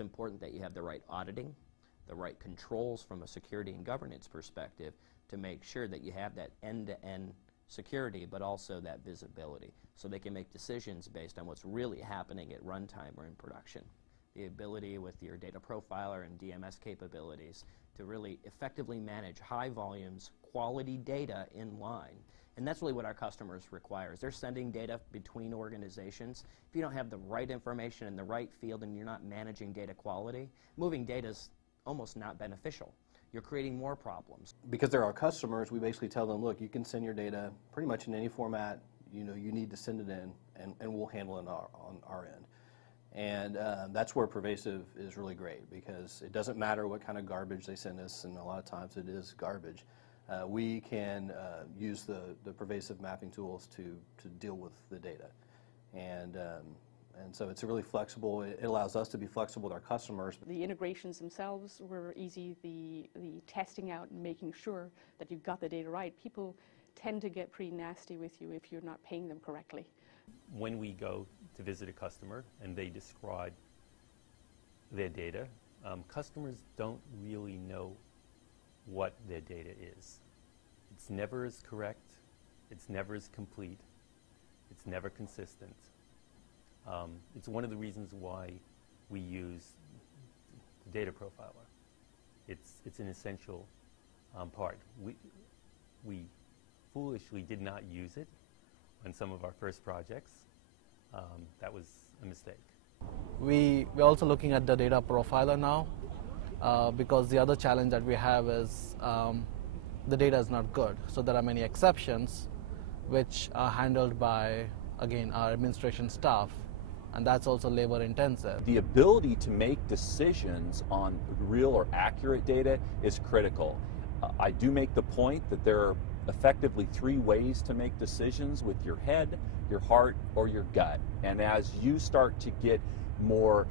it's important that you have the right auditing, the right controls from a security and governance perspective to make sure that you have that end-to-end security, but also that visibility, so they can make decisions based on what's really happening at runtime or in production. The ability with your data profiler and DMS capabilities to really effectively manage high volumes, quality data in line. And that's really what our customers require. They're sending data between organizations. If you don't have the right information in the right field and you're not managing data quality, moving data is almost not beneficial. You're creating more problems. Because they're our customers, we basically tell them, look, you can send your data pretty much in any format you need to send it in, and we'll handle it on our end. And that's where Pervasive is really great, because it doesn't matter what kind of garbage they send us, and a lot of times it is garbage. We can use the Pervasive mapping tools to deal with the data. And so it's really flexible. It allows us to be flexible with our customers. The integrations themselves were easy. The testing out and making sure that you've got the data right. People tend to get pretty nasty with you if you're not paying them correctly. When we go to visit a customer and they describe their data, customers don't really know what their data is. It's never as correct, it's never as complete, it's never consistent. It's one of the reasons why we use the data profiler. It's an essential part. We foolishly did not use it on some of our first projects. That was a mistake. We're also looking at the data profiler now, because the other challenge that we have is the data is not good. So there are many exceptions which are handled by, again, our administration staff, and that's also labor intensive. The ability to make decisions on real or accurate data is critical. I do make the point that there are effectively 3 ways to make decisions: with your head, your heart, or your gut. And as you start to get more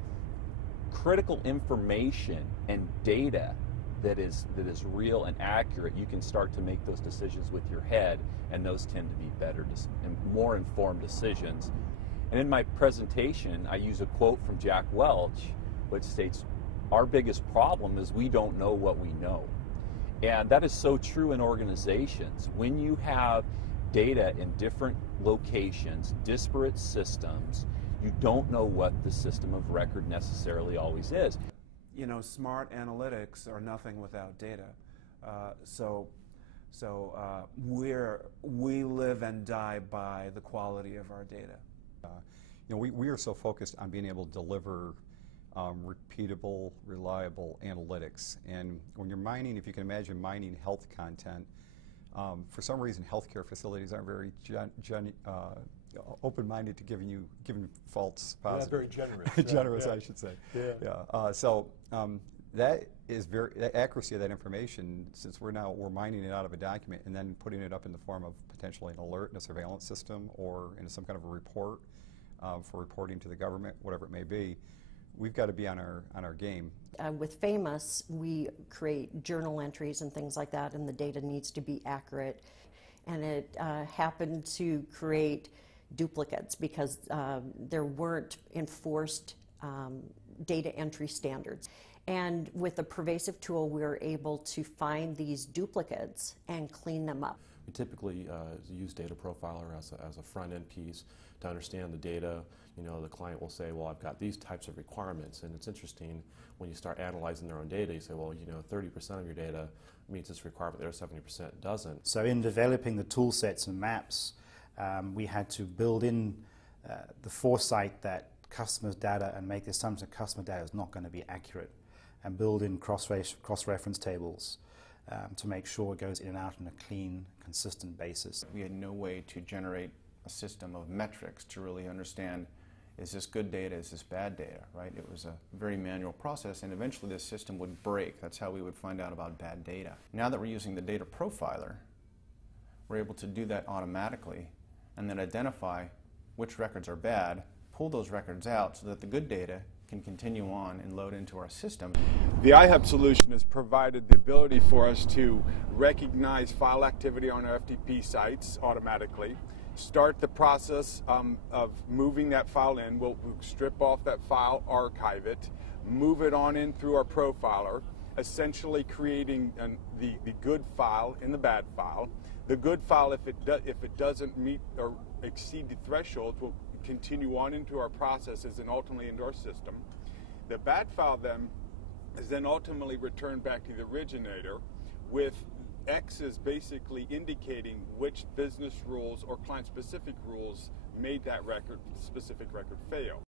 critical information and data that is real and accurate, you can start to make those decisions with your head, and those tend to be better and more informed decisions. And in my presentation, I use a quote from Jack Welch, which states, "Our biggest problem is we don't know what we know." And that is so true in organizations. When you have data in different locations, disparate systems, you don't know what the system of record necessarily always is. You know, smart analytics are nothing without data. We live and die by the quality of our data. You know, we are so focused on being able to deliver repeatable, reliable analytics. And when you're mining, if you can imagine mining health content, for some reason healthcare facilities aren't very open-minded to giving false positives. Not very generous. Generous, yeah. I should say. Yeah. That is the accuracy of that information, since we're mining it out of a document and then putting it up in the form of potentially an alert in a surveillance system or in some kind of a report for reporting to the government, whatever it may be. We've got to be on our game. With Famous, we create journal entries and things like that, and the data needs to be accurate. And it happened to create duplicates because there weren't enforced data entry standards. And with the Pervasive tool, we were able to find these duplicates and clean them up. We typically use Data Profiler as a front-end piece to understand the data. You know, the client will say, well, I've got these types of requirements, and it's interesting when you start analyzing their own data, you say, well, you know, 30% of your data meets this requirement, the other 70% doesn't. So in developing the tool sets and maps, we had to build in the foresight that customers' data and make the assumption that customer data is not going to be accurate, and build in cross-reference tables to make sure it goes in and out on a clean, consistent basis. We had no way to generate a system of metrics to really understand, is this good data, is this bad data, right? It was a very manual process, and eventually this system would break. That's how we would find out about bad data. Now that we're using the data profiler, we're able to do that automatically and then identify which records are bad, pull those records out so that the good data can continue on and load into our system. The iHub solution has provided the ability for us to recognize file activity on our FTP sites automatically, start the process of moving that file in. We'll strip off that file, archive it, move it on in through our profiler, essentially creating the good file in the bad file. The good file, if it doesn't meet or exceed the thresholds, will continue on into our processes and ultimately into our system. The bad file then is then ultimately returned back to the originator with X's basically indicating which business rules or client-specific rules made that specific record fail.